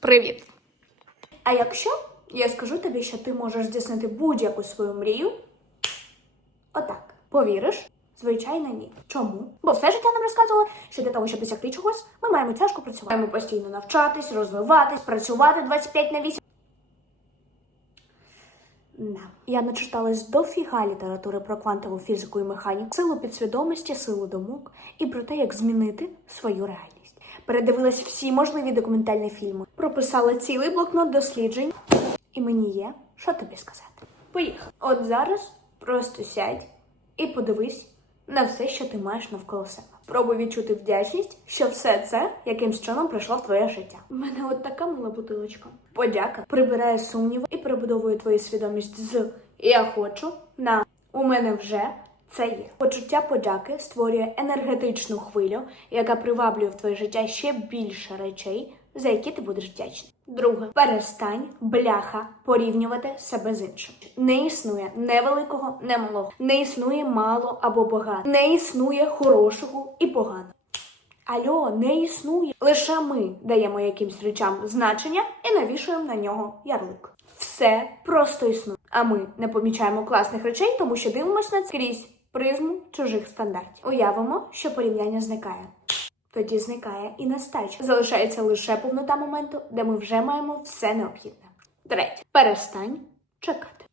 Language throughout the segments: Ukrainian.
Привіт! А якщо я скажу тобі, що ти можеш здійснити будь-яку свою мрію? Отак. Повіриш? Звичайно, ні. Чому? Бо все життя нам розказували, що для того, щоб досягти чогось, ми маємо тяжко працювати. Маємо постійно навчатись, розвиватись, працювати 25 на 8. Да. Я начиталась дофіга літератури про квантову фізику і механіку, силу підсвідомості, силу думок і про те, як змінити свою реальність. Передивилась всі можливі документальні фільми, прописала цілий блокнот досліджень, і мені є, що тобі сказати. Поїхали. От зараз просто сядь і подивись на все, що ти маєш навколо себе. Спробуй відчути вдячність, що все це якимсь чином прийшло в твоє життя. У мене от така мила бутилочка. Подяка прибирає сумніви і перебудовує твою свідомість з я хочу на у мене вже це є. Почуття подяки створює енергетичну хвилю, яка приваблює в твоє життя ще більше речей, за які ти будеш вдячний. Друге, перестань бляха порівнювати себе з іншим. Не існує невеликого, не малого. Не існує мало або багато. Не існує хорошого і поганого. Альо, не існує. Лише ми даємо якимсь речам значення і навішуємо на нього ярлик. Все просто існує. А ми не помічаємо класних речей, тому що дивимося на це крізь призму чужих стандартів. Уявимо, що порівняння зникає. Тоді зникає і нестача. Залишається лише повнота моменту, де ми вже маємо все необхідне. Третє. Перестань чекати.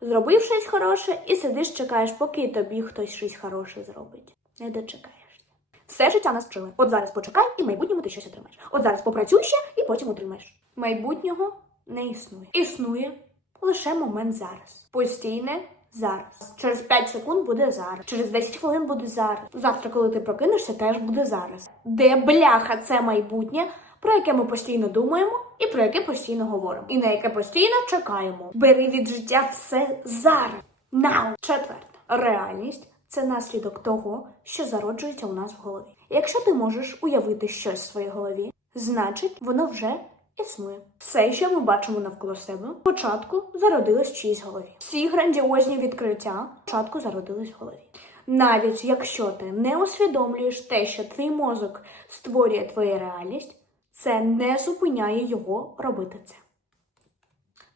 Зробив щось хороше і сидиш, чекаєш, поки тобі хтось щось хороше зробить. Не дочекаєшся. Все життя нас вчили. От зараз почекай, і в майбутньому ти щось отримаєш. От зараз попрацюй ще і потім отримаєш. Майбутнього не існує. Існує лише момент зараз. Постійне зараз. Через 5 секунд буде зараз. Через 10 хвилин буде зараз. Завтра, коли ти прокинешся, теж буде зараз. Де бляха це майбутнє, про яке ми постійно думаємо і про яке постійно говоримо, і на яке постійно чекаємо. Бери від життя все зараз. Now! Четверте. Реальність це наслідок того, що зароджується у нас в голові. Якщо ти можеш уявити щось в своїй голові, значить воно вже існує. Все, що ми бачимо навколо себе, спочатку зародилось в чиїсь голові. Всі грандіозні відкриття спочатку зародились в голові. Навіть якщо ти не усвідомлюєш те, що твій мозок створює твою реальність, це не зупиняє його робити це.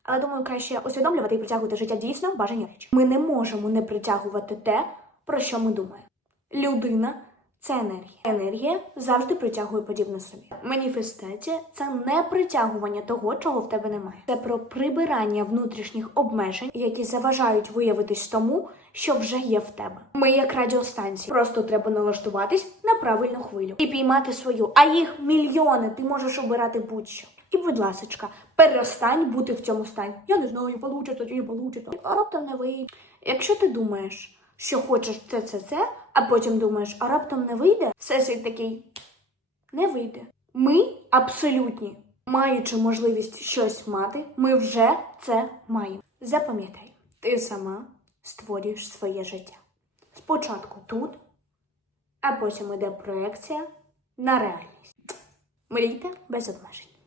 Але думаю, краще усвідомлювати і притягувати життя дійсно бажані речі. Ми не можемо не притягувати те, про що ми думаємо. Людина це енергія. Енергія завжди притягує подібне собі. Маніфестація це не притягування того, чого в тебе немає. Це про прибирання внутрішніх обмежень, які заважають виявитись тому, що вже є в тебе. Ми як радіостанції. Просто треба налаштуватись на правильну хвилю і піймати свою. А їх мільйони. Ти можеш обирати будь-що. І, будь ласочка, перестань бути в цьому стані. Я не знаю, получиться чи не получиться. А раптом не вийде. Якщо ти думаєш, що хочеш це, це, це, а потім думаєш, а раптом не вийде, всесвіт такий не вийде. Ми абсолютні, маючи можливість щось мати, ми вже це маємо. Запам'ятай, ти сама створюєш своє життя. Спочатку тут, а потім іде проекція на реальність. Мрійте без обмежень.